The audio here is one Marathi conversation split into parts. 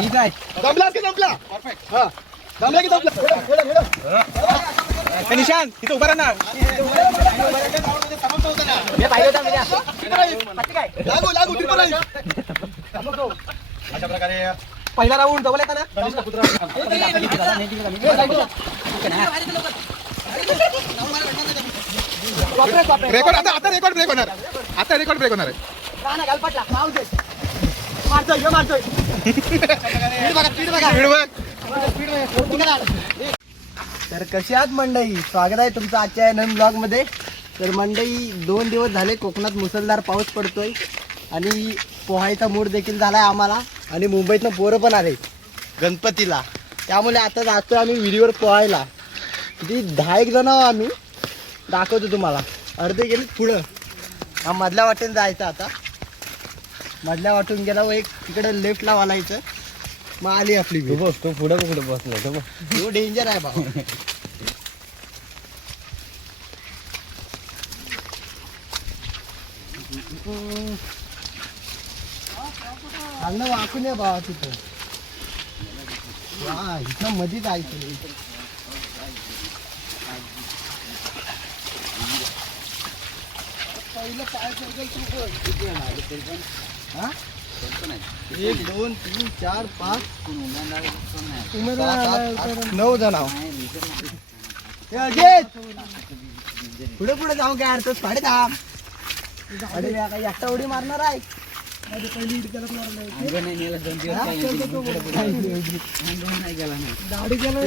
ठीक आहे जमला की जमला? हा. जमला की जमला? थोडं, थोडं, थोडं. निशान तिथं उभा राहा लागू लागू आहे. पहिला राऊंड डबल येता ना? रेकॉर्ड आता आता रेकॉर्ड ब्रेक होणार. आता रेकॉर्ड ब्रेक होणार आहे. तर कशी आहात मंडई? स्वागत आहे तुमचं आजच्या नवीन ब्लॉगमध्ये. तर मंडई दोन दिवस झाले कोकणात मुसळधार पाऊस पडतोय आणि पोहायचा मूड देखील झालाय आम्हाला आणि मुंबईतनं पोरं पण आले गणपतीला. त्यामुळे आता जातोय आम्ही विहिरीवर पोहायला. ती दहा एक जण आहो आम्ही. दाखवतो तुम्हाला. अर्धे गेले पुढं. हा मधल्या वाटेने जायचं आता. मधल्या वाटून गेला व एक तिकडे लेफ्टला वालायचं मग आली आपली विहीर. बस तो पुढे कुठे बसला तो बघ. तो डेंजर आहे बाबा चांगलं वाकून आहे बाबा तिथं वा इथं मध्ये जायचं पहिलं पाय सर्कल तू बघ. किती येणार आहे तरी पण. हा? एक दोन तीन चार पाच. सात, आठ, आठ, नऊ जण आहो अजित! पुढे पुढे जाऊ काय अर्थ साडे दहा अरे या काय एकटा उडी मारणार आहे?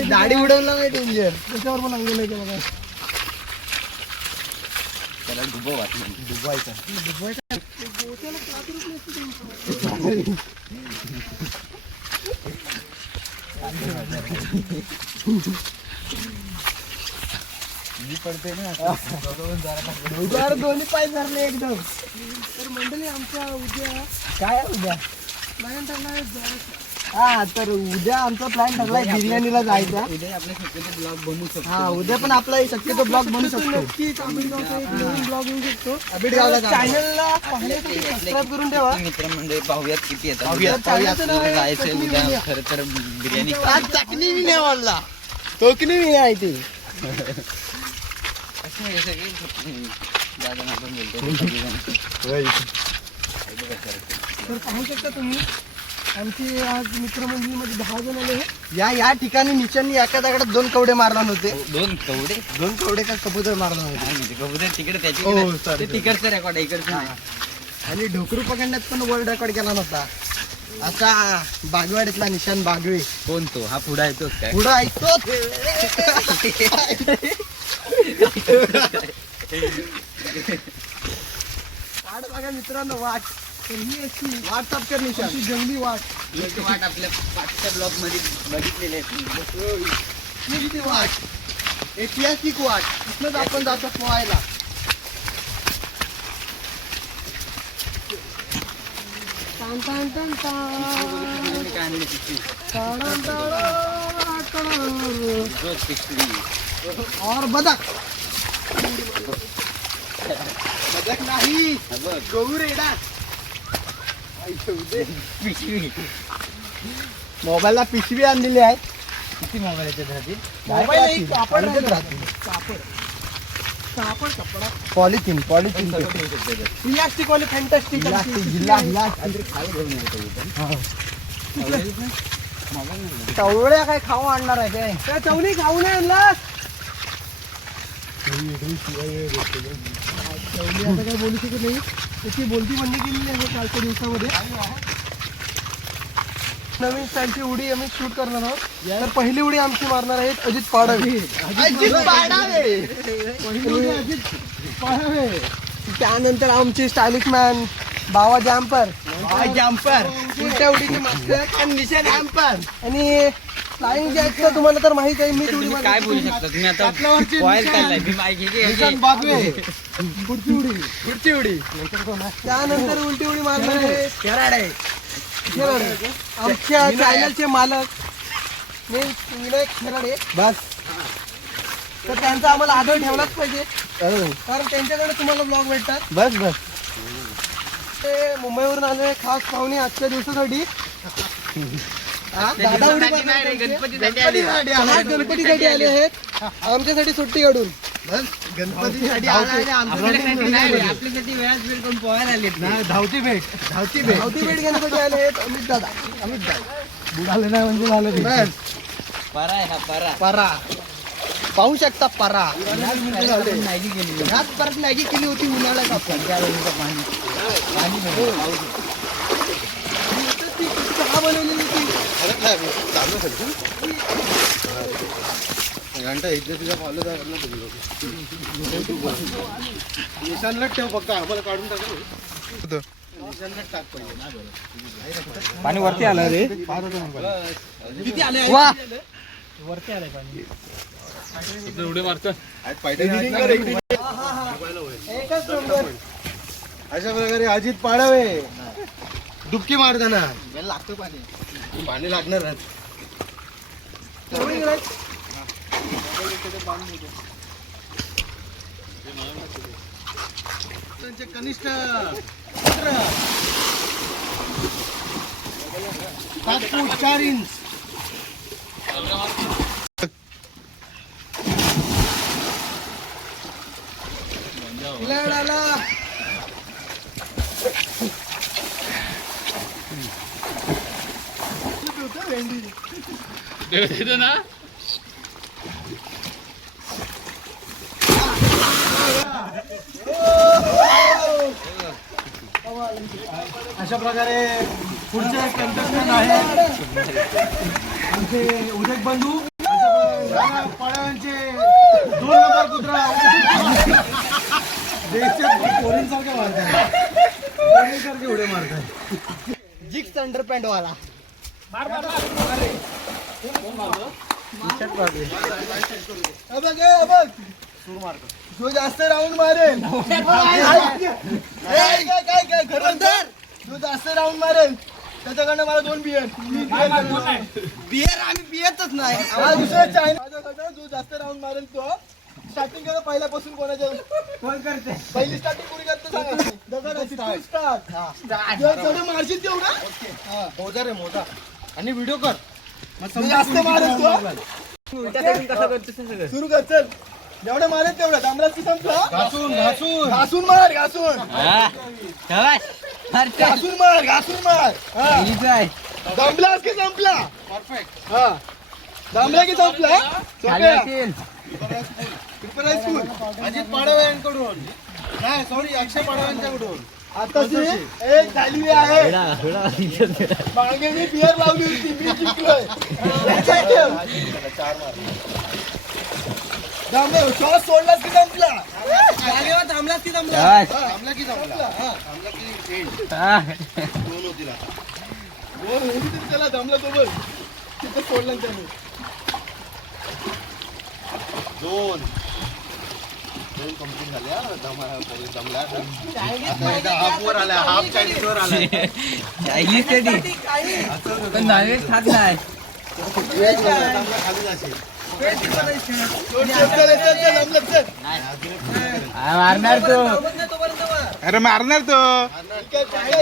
दाढी उडवला नाही डेंजर त्याच्यावर पण अंग नाही केला काय डुबवायचं उद्या दोन्ही पाय धरले एकदम. तर मंडळी आमच्या उद्या काय उद्या? ठरलाय हा तर उद्या आमचा प्लॅन ठरलाय बिर्याणीला जायचा. उद्या आपल्या शक्यतो ब्लॉग बनवू शकतो. हा उद्या पण आपला शक्यतो ब्लॉग बनू शकतो. नक्की काबिलगावचा एक नवीन ब्लॉग येऊ शकतो. अबिडगावला चॅनलला पाहण्यासाठी सबस्क्राईब करून ठेवा. मित्रमंडळी पाहूयात किती येतात. जायचंय उद्या खरं तर बिर्याणी आज चकली मी नाही वाढला आहे ती. असं दादा आपण बोलतो सगळेजण. तर पाहू शकता तुम्ही. आमची आज मित्रमंडळीमध्ये दहा जण आले. या या ठिकाणी निशांनी एका दगडात दोन कवडे मारला नव्हते दोन कवडे? दोन कवडे का कबूतर मारला नव्हते म्हणजे कबूतर तिकडे त्याची हो, इकडे. sorry, ते sorry. तिकडचं रेकॉर्ड आहे इकडचं नाही. आणि ढोकरू पकडण्यात पण वर्ल्ड रेकॉर्ड केला नव्हता. असा बागवाडीतला निशान बागवे. कोण तो हा पुढा येतोच काय? पुढं ऐकतो वाट बघा मित्रांनो वाट. तर ही अशी वाट कर निशान अशी जंगली वाट. एक वाट आपल्या पाचच्या ब्लॉकमध्ये बघितलेले किती वाट. ऐतिहासिक वाट. तिथनंच आपण जातो पोहायला. टान टान टान टान. मी काय आणले पिशवी टाळान टाळान टाळान. रोज पिशवी और बदक. बदक नाही. हा बघ. गहू रेडा पिशवी मोबाईलला पिशवी आणलेली आहे. किती मोबाईल येतात राहतील मोबाईल नाही, कापड राहते कापड. कपडा पॉलिथिन पॉलिथिन प्लास्टिक वाले फॅन्टास्टिक जिल्हा जिल्हा. खाली घेऊन येतो मोबाईल टवळ्या काय खाऊ आणणार आहे काय चवली खाऊ नाही आणला चवली आता काय बोलू शकत नाही त्याची बोलती बंद केलेली आहे कालच्या दिवसामध्ये नवीन स्टाईलची उडी आम्ही शूट करणार आहोत तर पहिली उडी आमची मारणार आहेत अजित पाडावे. अजित पाडावे पहिली उडी अजित पाडावे त्यानंतर आमची स्टायलिश मॅन बावा जॅम्पर जॅम्पर उलट्या उडीची मास्टर आणि निशान जॅम्पर आणि फ्लाइंग तुम्हाला तर माहीत आहे मी तर तुम्ही काय बोलू शकता? तुम्ही आता निशाण. मी माहिती बाबवे पुढची उडी. पुढची उडी. त्यानंतर उलटी उडी मारणार आहे. कराडे खेराडे आमच्या चॅनलचे मालक. मी विनायक खेराडे बस. तर त्यांचा आम्हाला आदर ठेवलाच पाहिजे. हो. कारण त्यांच्याकडे तुम्हाला ब्लॉग भेटतात. बस बस. ते मुंबईवरून आले खास पाहुणे आजच्या दिवसासाठी. दादा उडी गणपतीसाठी नाही आले. आहेत आमच्यासाठी सुट्टी काढून. बस, गणपतीसाठी आला आणि आमच्यासाठी नाही ते. धावती भेट. धावती भेट. धावती पेठ गणपती आले आहेत अमित दादा. अमित दादा. बुडाले नाही म्हणजे झालं बस. परा आहे हा परा. परा. पाहू शकता परा. ह्यात परत मॅगी केली होती उन्हाळ्यात आपण. त्या वेळेचं पाणी. पाणी भरलं, पाऊस. चहा बनवलेली ती घंटा इथे तुझ्या फॉलो निशानला ठेव फक्त आम्हाला काढून टाकू निशानला टाक पहिले पाणी वरती आलं रे. वा. आज पायथ्याशी कर एक एकच नंबर अशा प्रकारे अजित पाडावे. डुबकी मारताना. लागतो पाणी. पाणी लागणार त्यांचे कनिष्ठ मित्र. सात फूट चार इंच. फ्लड आला अशा प्रकारे पुढचे कंटेस्टंट आहेत आमचे उदक बंधू पाळावांचे दोन नंबर कुत्रा. देशचे पोरींसारखे मारतात पोरींसारखे उड्या मारतात जिक्स अंडरपॅन्ट वाला. हे हे जो जास्त राऊंड मारेल काय काय काय काय खरं तर जो जास्त राऊंड मारेल त्याच्याकडनं मला दोन बियर बियर आम्ही पियतच नाही हा दुसऱ्याचा आहे माझ्याकडनं जो जास्त राऊंड मारेल तो स्टार्टिंग करा पहिल्यापासून कोणाच्या कोण करते पहिली स्टार्टिंग कोणी करते सांगायची दगडाची तू स्टार्ट जेवढं मारशील तेवढं हा, मोजा रे मोजा आणि व्हिडिओ कर. जास्त मारेल सुरू कर चल. जेवढं मारेल तेवढं. दामराची संपला. घासून घासून. घासून मार घासून. हा. शाबास. घासून मार घासून मार. हा. पहिलीच आहे. दमलास की संपला. परफेक्ट हा. दमला की संपला खाली असेल. अजित पाडवे यांकडून नाही सॉरी अक्षय पाडव्यांच्याकडून. आताची एक आहे. मागे मी लावली होती मी जिंकलोय. दामले, श्वास सोडलास की संपला जागेवर थांबलास की थांबला शाबास. थांबला की हा, थांबला की. हा. दोन होतील आता. दोन होऊ दे त्याला दमला तो बघ तिथं सोडलं ना त्याने दोन दोन कंप्लीट झाल्या दमा दमला आता एकदा हाफ वर आला हाफ चाळीस वर आला चायनीज कधी? पण नॉनव्हेज खात नाही. दमलं, मारणार तो. अरे मारणार तो.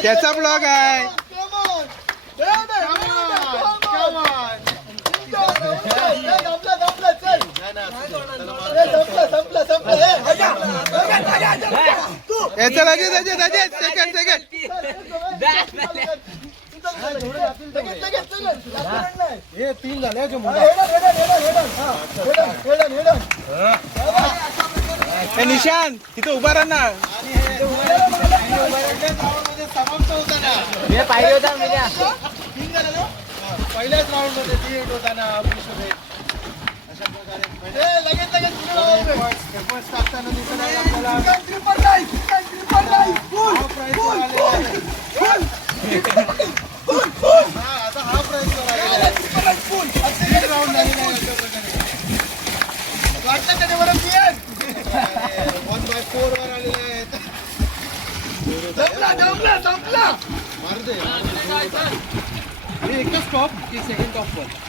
त्याचा ब्लॉग आहे Come on. Come on. Come on. ए, दमलं, दमलं, चल. लगेच लगेच लगेच सेकंड सेकंड हे तीन झाले निशान तिथे उभा राहा ना. समाप्त होता ना? पाहिजे होता पहिल्याच राऊंडमध्ये ती एक होता ना एकच टॉप की सेकंड टॉप वर एकच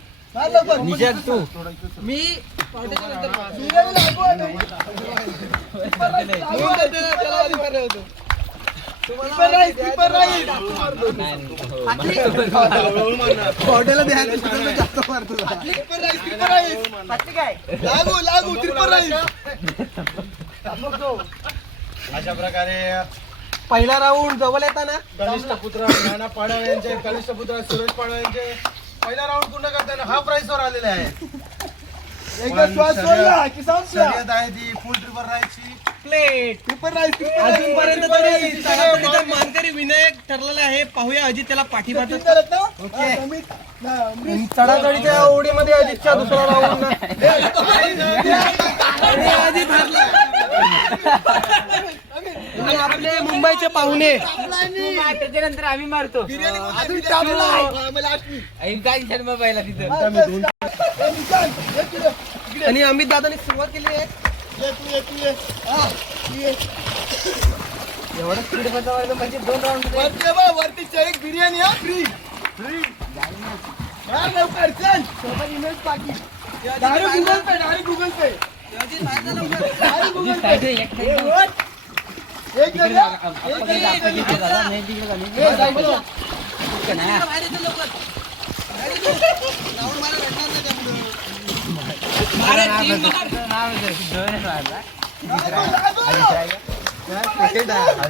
हॉटेलला तो जास्त मारतो. लागू लागू right. अशा प्रकारे पहिला राऊंड जवळ येताना. कनिष्ठ पुत्र नाना पाडव यांचे कनिष्ठ पुत्र सुरेश पाडव यांचे पहिला राऊंड पूर्ण करताना हा प्राइस वर आलेले आहे. एकदा श्वास सोडला की संपला. शर्यत आहे ती फुल ट्रिपर राईडची प्लेट ट्रिपर राईड अजूनपर्यंत तरी मानकरी विनायक ठरलेला आहे. पाहूया अजित त्याला पाठिंबा चढाचढीच्या ओढीमध्ये अजितच्या दुसरा राऊंड अजित हारला आणि आपले मुंबईचे पाहुणे. त्याच्यानंतर आम्ही मारतो. अजून काय शर्मा पाहिला तिथं. आणि अमित दादाने सुरुवात केली आहे. ये तू ये तू ये. हा, तू ये. एवढं स्पीड म्हणजे दोन राऊंड वरती ये बा, वरती एक बिर्याणी हा फ्री फ्री लवकर चल. सोबत इमेज पाठी direct Google Pay direct Google Pay. Direct Google Pay.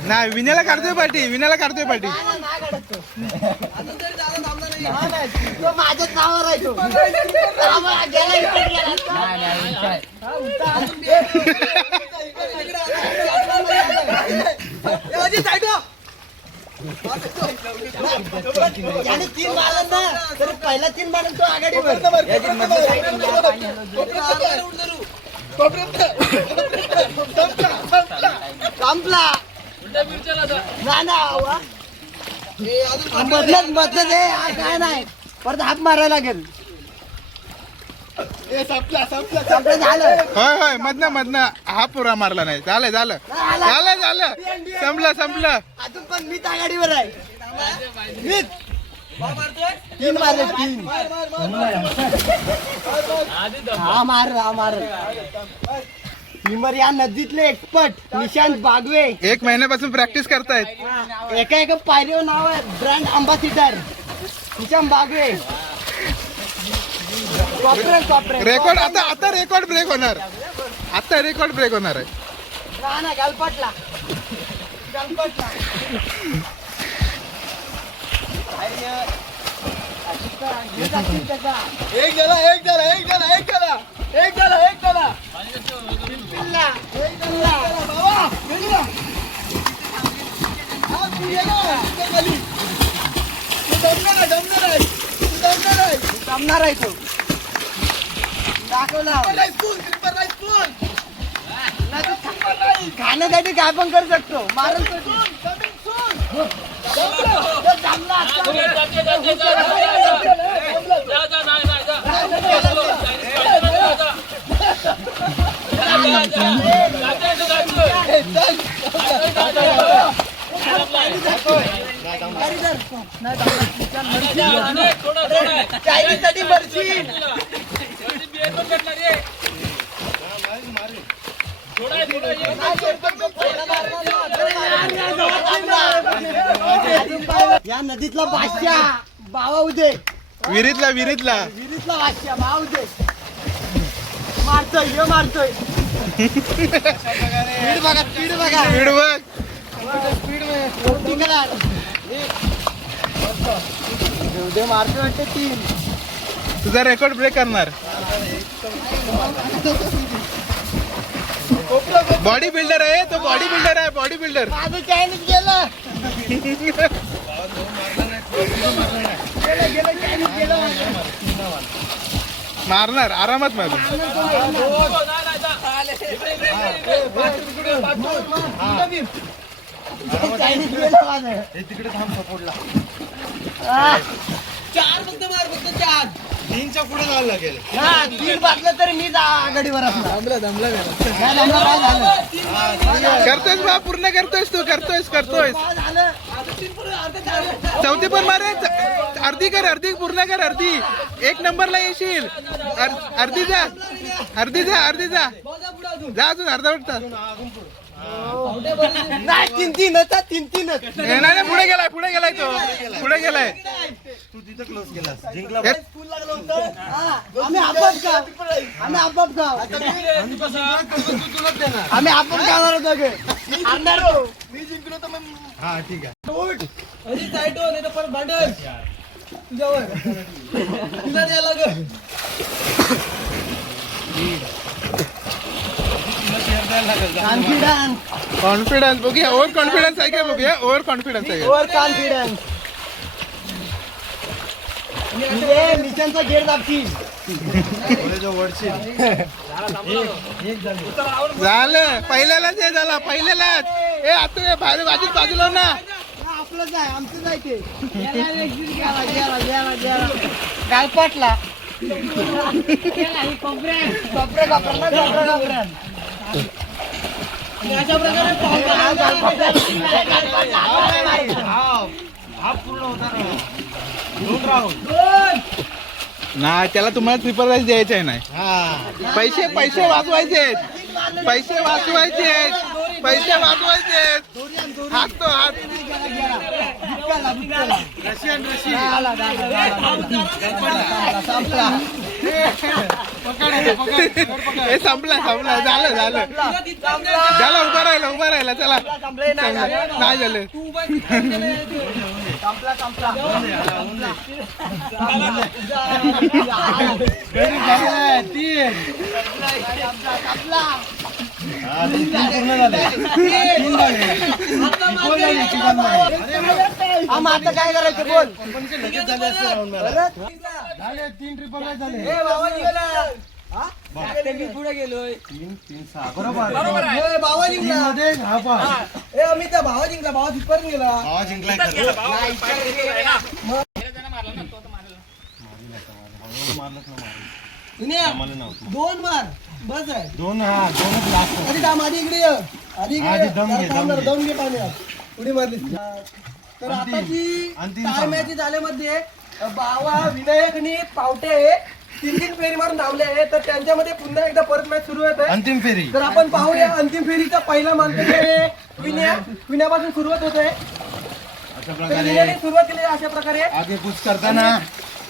नाही विण्याला काढतोय पाठी विण्याला काढतोय पाठी माझ्याच नावावर आहे तो आम्हाला गेला इकडे गेला. याने तीन मारलं ना तर पहिला तीन मारून तो आघाडीवर संपला ना ना आवा. मधनच मधनच आहे काय नाही परत हात मारायला लागेल ए, संपला संपला संपलं झालं होय होय मधनं मधनं. हा पुरा मारला नाही. झालं झालं. झालं झालं. संपलं संपलं. अजून पण मीच आघाडीवर आहे. मीच तीन मारले तीन. हा मार हा मार. विमर या नदीतले एक्सपर्ट निशांत बागवे. एक महिन्यापासून प्रॅक्टिस करतायत. एका एका पायरीवर नाव आहे brand ambassador Nishant Bagwe. Record आता आता रेकॉर्ड ब्रेक होणार. आता रेकॉर्ड ब्रेक होणार आहे. ना ना गलपटला. गलपटला. एक जरा एक जरा एक जरा एक जरा. एक जरा एक. तू दमणार आहे, दमणार आहे. तू दमणार आहे. जमणार आहे तो. Rice. खाण्यासाठी काय पण करू शकतो मारून तो Soon, coming soon. दमलं. तो जमला चायनीजसाठी मर्ची या नदीतला बादशाह. बावा उदे. विहिरीतला विहिरीतला. विहिरीतला बादशाह बावा उदे. मारतोय हे मारतोय. स्पीड बघा स्पीड बघा. स्पीड बघ. करा. उद्या मारतोय वाटते तीन. तुझा रेकॉर्ड ब्रेक करणार. बॉडी बिल्डर आहे तो बॉडी बिल्डर आहे बॉडी बिल्डर माझं चायनीज गेलं. मारणार आरामात मारू. चायनीज गेलं माझं हे तिकडे थांब सपोर्टला चार फक्त मार फक्त चार तीनच्या पुढे जावं लागेल. हा, तीन वाजलं तरी मी आघाडीवर असणार दमला करतोयस बा पूर्ण करतोयस तू करतोयस करतोयस. चौथी पण मारे अर्धी कर अर्धी पूर्ण कर अर्धी. एक नंबरला येशील. अर्धी जा. अर्धी जा अर्धी जा. जा अजून अर्धा वाटतं नाही तीन तीनच आहे, तीन तीनच नाही पुढे गेलाय पुढे गेलाय तो. पुढे गेलाय. तू तिथं क्लोज केलास जिंकला स्कूल लागलं होतं आम्ही आपाप गाव आम्ही आपण गावाला दोघे. आणणार हो. मी जिंकलो तर मग हा ठीक आहे. अरे टाईट हो नाही तर परत भांडण. तुझ्यावर. तुला द्यायला लागल. कॉन्फिडन्स कॉन्फिडन्स बघूया ओव्हर कॉन्फिडन्स आहे का बघूया. ओव्हर कॉन्फिडन्स आहे? ओव्हर कॉन्फिडन्स मिशनचा गेट दाबतील झालं. पहिल्यालाच हे झाला. पहिल्यालाच. ए आता हे बाहेर बाजू बाजूला ना. हा, आपलंच आहे आमचंच आहे ते. गेला गेला गेला गेला गेला गालपाटला नाही त्याला तुम्हाला ट्रिपल राईस द्यायचं आहे नाही. पैसे पैसे वाचवायचे आहेत. पैसे वाचवायचे आहेत. पैसे वाचवायचे आहेत. हात तो हात रशियन. रशियन हे संपला संपला. झालं झालं. झालं उभा राहिला उभा राहिला. चला. संपले झालं आता काय करायचं बोल परत? तीन ट्रिपल झाले ए, बाबा. जिंकला. पुढे गेलोय. बरोबर. ए, भावा जिंकला मध्ये हा पास ए अमित भावा जिंकला भावा तिथपर्यंत गेला. भावा जिंकलाय खरं. दुनिया मला नव्हतं दोन मार. बस आहे. दोन हा दोनच आधी आधी इकडे ये. आधी इकडे आधी ये. दम घे, जरा दम थांब जरा, घे. दम घे पाण्यात उडी मारली? तर आताची अंतिम झाल्यामध्ये बावा विनायक आणि पावटे तीन तीन फेरी मारून धावले आहे तर त्यांच्यामध्ये पुन्हा एकदा परत मॅच सुरू होत आहे. अंतिम फेरी. तर आपण पाहूया अंतिम फेरीचा पहिला मानकरी आहे विनया. विनयापासून सुरुवात होते अशा तर प्रकारे सुरुवात केली आहे अशा प्रकारे. आगे कुछ करताना.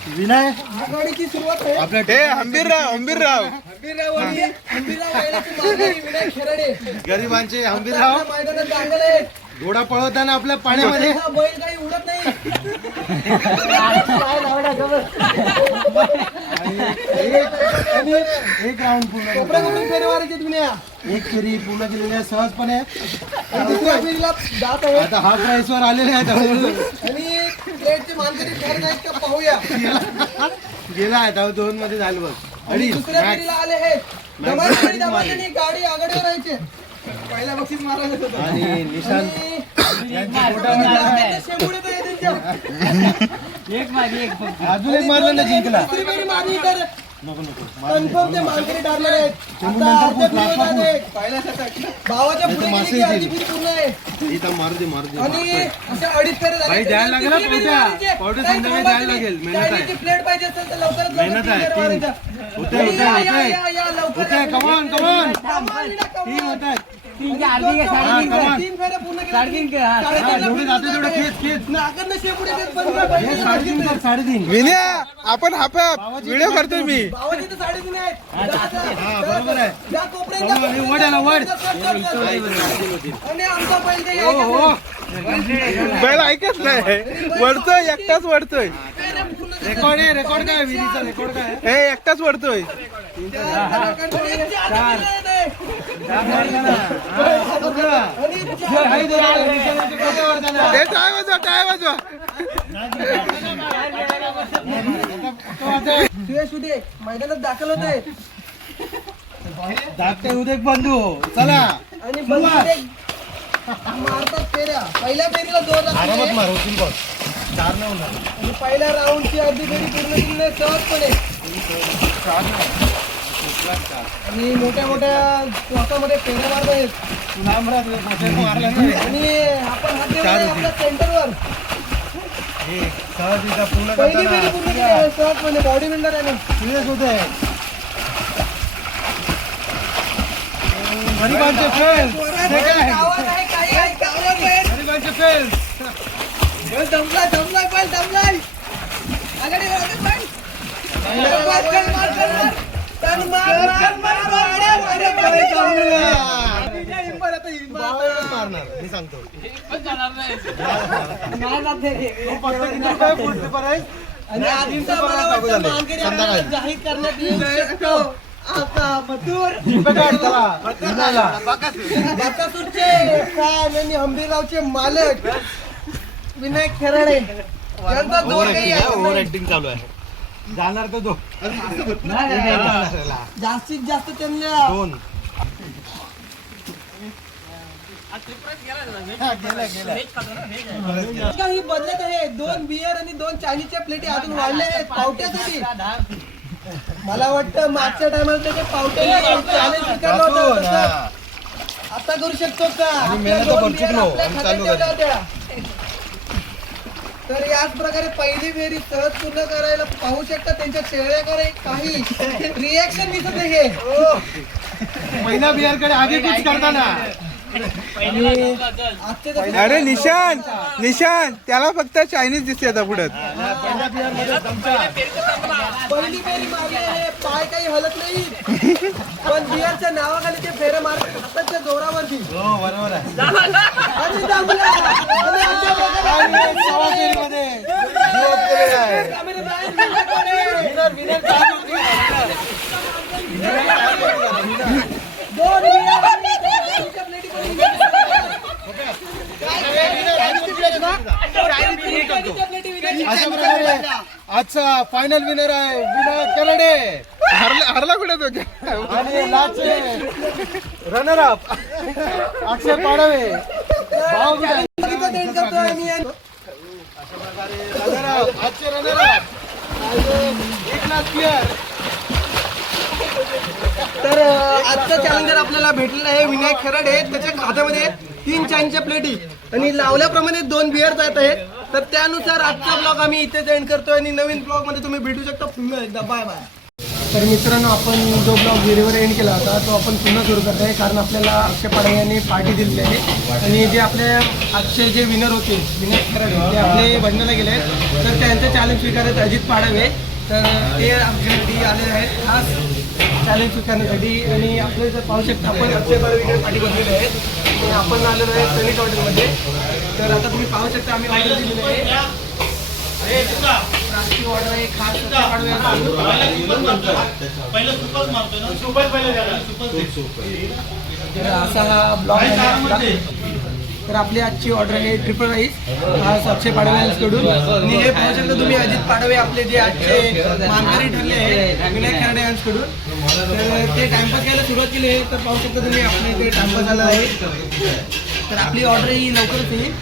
विनय. आघाडीची सुरुवात आहे. आपल्या हे हंबीरराव हंबीरराव. हंबीरराव आणि हंबीरराव मानकरी विनायक खेराडे. गरिबांचे हंबीरराव. आपल्या मैदानात दाखल आहे. घोडा पळवताना आपल्या पाण्यामध्ये. हा बैल काही उडत नाही. एक राऊंड पूर्ण कपडे कपडे फेरी मारायचे दुनिया एक फेरी पूर्ण केलेली आहे सहजपणे. आणि दुसऱ्या फेरीला जात आहे आता आलेले आहेत हळूहळू. आणि प्लेटचे मानकरी ठरत आहेत का पाहूया. गेला आहे आता दोन मध्ये झालं बघ. अडीच दुसऱ्या फेरीला आले आहेत आणि गाडी पहिल्या बक्षीस मारायला होतं. आणि निशांत आणि यांच्या पोटामध्ये शेंबुडे तर आहे त्यांच्या. एक माझी एक अजून एक मारलं जिंकला तर नको नको कन्फर्म ते आहेत. भावाच्या पुढे गेली की पूर्ण आहे इथं मारू दे मारू दे आणि अडीच. भाई, द्यायला लागेल ना संध्याकाळी द्यायला लागेल. नाही. मेहनत आहे. चायनीजची प्लेट पाहिजे असेल तर लवकरच मेहनत लवकर आहे. तीन तीन. फेऱ्या होते, मारायच्या. होते, या, होते. या, या, लवकर होते या. कमॉन कमॉन तीन. होत आहेत तीनच्या अर्धी घे, हा, साडेतीन come घे. on. तीन फेऱ्या पूर्ण केल्या. साडेतीन के, हा. साडेतीनला जेवढे जाते पूर्ण तेवढे झाले. खेच खेच नाकातनं शेपुटी देत बंद कर, हे पाहिजे. साडेतीन कर साडेतीन विनया आपण हाफ व्हिडिओ करतोय मी भावाची तर साडेतीन आहेत. जा, जा, हा, जा, बरोबर आहे. जा, कोपऱ्यात come जा, on, हे वड वड. आणि आमचा हो हो ऐकत बैल ऐकत नाही वडतोय एकटाच वडतोय. रेकॉर्ड आहे रेकॉर्ड काय विहिरीचा रेकॉर्ड काय हे एकटाच हे वाजवा टाय वाजवा. मैदानात दाखल होत आहे धाकटे उदेक बंधू चला आणि मारतात फेऱ्या. पहिल्या फेरीला दोन आरामात मार होतील बघ. चार नाही होणार आणि पहिल्या राऊंडची अर्धी फेरी पूर्ण केली सहजपणे. आणि मोठ्या मोठ्या चौकामध्ये फेऱ्या मारत आहेत आणि आपण हात आपल्या सेंटरवर. पहिली फेरी पूर्ण केली आहे सहजपणे. बॉडी बिल्डर आहे ना. गरिबांचे फेल आहे. गरिबांचे फेल ए, दमलाय दमलाय बैल दमलाय आघाडी आघाडी बैल. मार, कर, मार, कर, मार. तर मार, मार, मार, मार, मार, अरे, बैल दमला. मारणार मी सांगतो आणि आधीचा मला वाटतं मानकरी आपल्याला जाहीर करण्यात येऊ शकतो. आता मथुर बकासूरचे फॅन आणि हंबीररावचे मालक विनायक खेराडे. यांचा जोर काही आहे. ऍक्टिंग चालू आहे. जाणार तो तो जास्तीत जास्त त्यांना दोन. काही बदलत आहे. दोन बियर आणि दोन चायनीजच्या प्लेटी अजून वाढल्या आहेत. पावट्यासाठी मला वाटतं मागच्या टायमाला त्याचे पावटे चॅलेंज स्वीकारलं होतं. तसं आता करू शकतो का? आपल्या मेहनत दोन भरपूर बियर नो, आपल्या आम्ही खात्यात चालू ठेवल्या होत्या. तर याच प्रकारे पहिली फेरी सहज पूर्ण करायला पाहू शकता. त्यांच्या चेहऱ्याकडे काही रिएक्शन दिसत आहे पहिला बिहारकडे आधी करताना. आणि अरे निशान निशान त्याला फक्त चायनीज दिसते आता पुढे पहिली फेरी मारली आहे पाय काही हलत नाही पण बियरच्या नावाखाली ते फेरे मारतात हाताच्या जोरावरती हो बरोबर आहे आणि दाबला. दोन आणि दोन चायनीजच्या प्लेटीमध्ये चायनीजच्या प्लेटी विनायक अशा प्रकारे आजचा फायनल विनर आहे विनायक करडे हरला हरला कुठे तो? आणि last runner up Akshay Padwe. Runner up आजचे रनर अप तर आजचं चॅलेंजर आपल्याला भेटलेलं आहे विनायक खराडे. त्याच्या खात्यामध्ये तीन चायनीजच्या प्लेटी आणि लावल्याप्रमाणे दोन बिअर जात आहेत. तर त्यानुसार आजचा ब्लॉग आम्ही इथेच एंड करतोय आणि नवीन ब्लॉगमध्ये तुम्ही भेटू शकता. पुन्हा एकदा बाय बाय तर मित्रांनो आपण जो ब्लॉग विहिरीवर एंड केला होता तो आपण पुन्हा सुरू करत आहे कारण आपल्याला अक्षय पाडे यांनी पार्टी दिलेली आहे. आणि जे आपले आजचे जे विनर होते विनर करावे ते आपले बनवायला गेले आहेत. तर त्यांचं चॅलेंज स्वीकारत अजित पाडवे. तर ते आमच्यासाठी आले आहेत. खास चॅलेंज स्वीकारण्यासाठी. आणि आपले जर पाहू शकता आपण अक्षय पाडवे पार्टी बनलेले आहेत. आणि आपण आलेलो आहे सनिक हॉटेलमध्ये. तर आता तुम्ही पाहू शकता आम्ही ऑर्डर दिलेली आहे. राष्ट्रीय ऑर्डर आहे खास. तर असा हा ब्लॉग आहे. तर आपली आजची ऑर्डर आहे ट्रिपल राईस आज अक्षय पाडवे यांच्याकडून आणि हे पाहू शकता तुम्ही अजित पाडवे आपले जे आजचे मानकरी ठरले आहे विनायक खर्डे यांच्याकडून तर ते टाइमपास घ्यायला सुरुवात केली आहे तर पाहू शकता तुम्ही आपल्या इथे टाइमपास झाला आहे. तर आपली ऑर्डर ही लवकरच येईल.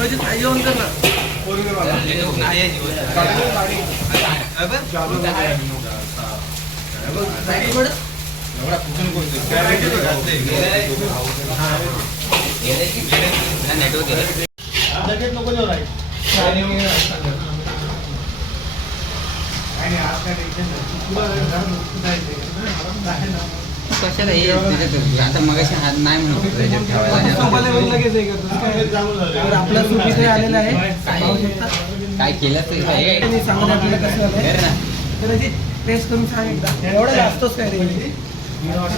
अजित आई ऑन कर ना कशाला हे आता हात नाही आपला आलेला आहे. काय? केलं हे सांगून आपल्याला कसं कर ना. तर याची टेस्ट करून सांग एकदा एवढं जास्तच काय रे?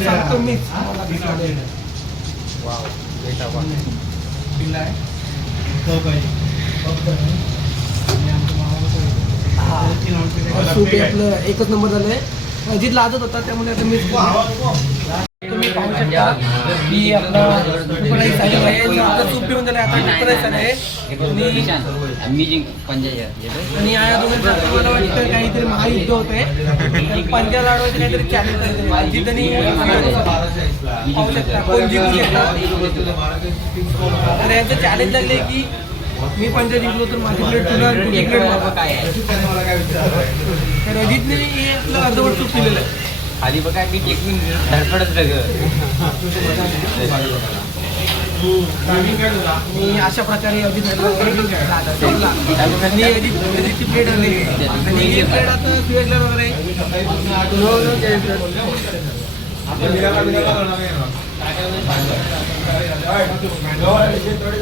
सांगतो मीच आपलं एकच नंबर झालंय अजित लाजत होता त्यामुळे आता मी तुम्ही पाहू शकता. की आपला तुकडा झालेला आहे. आता सूप पिऊन झालं आता तुकडा आहे. आणि मी आणि या दोघांचा मला वाटतं काहीतरी महायुद्ध होते पंजाब पंजा लाडवायचं काहीतरी चॅलेंज जिथं पाहू शकता. कोण जिंकू शकता तर यांचं चॅलेंज लागले की मी पंजा जिंकलो तर माझी प्लेट तुला तुझी प्लेट मला काय आहे तर अजितने हे आपलं अर्धवट चूक केलेलं आहे खाली बघा मी टेकून धडपडत सगळं आणि अशा प्रकारे अजित आणि अजित अजितची प्लेट आली आणि ही प्लेट आता सुवेजला वगैरे पाहिला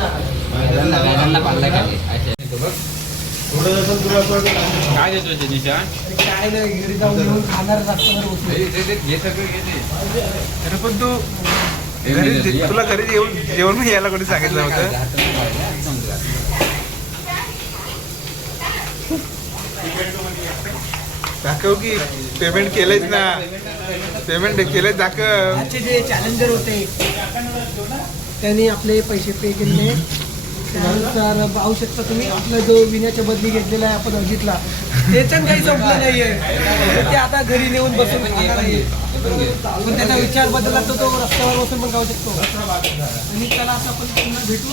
काय देतो निशा? काय नाही घरी जाऊन येऊन खाणार रस्त्यावर बसलो अरे पण तू घरी तुला घरी जेवण जेवण यायला कोणी सांगितलं होतं? दाखव की पेमेंट केलंयच ना. पेमेंट केलंय दाखव. जे चॅलेंजर होते त्यांनी आपले पैसे पे केले. त्यानुसार पाहू शकता तुम्ही आपला जो विण्याच्या बदली घेतलेला आहे आपण अजितला त्याच्यात काही संपलं नाहीये. ते आता घरी नेऊन बसून पण त्याचा विचार बदलला तर तो रस्त्यावर बसून पण गाऊ शकतो. आणि त्याला आता आपण पुन्हा भेटू.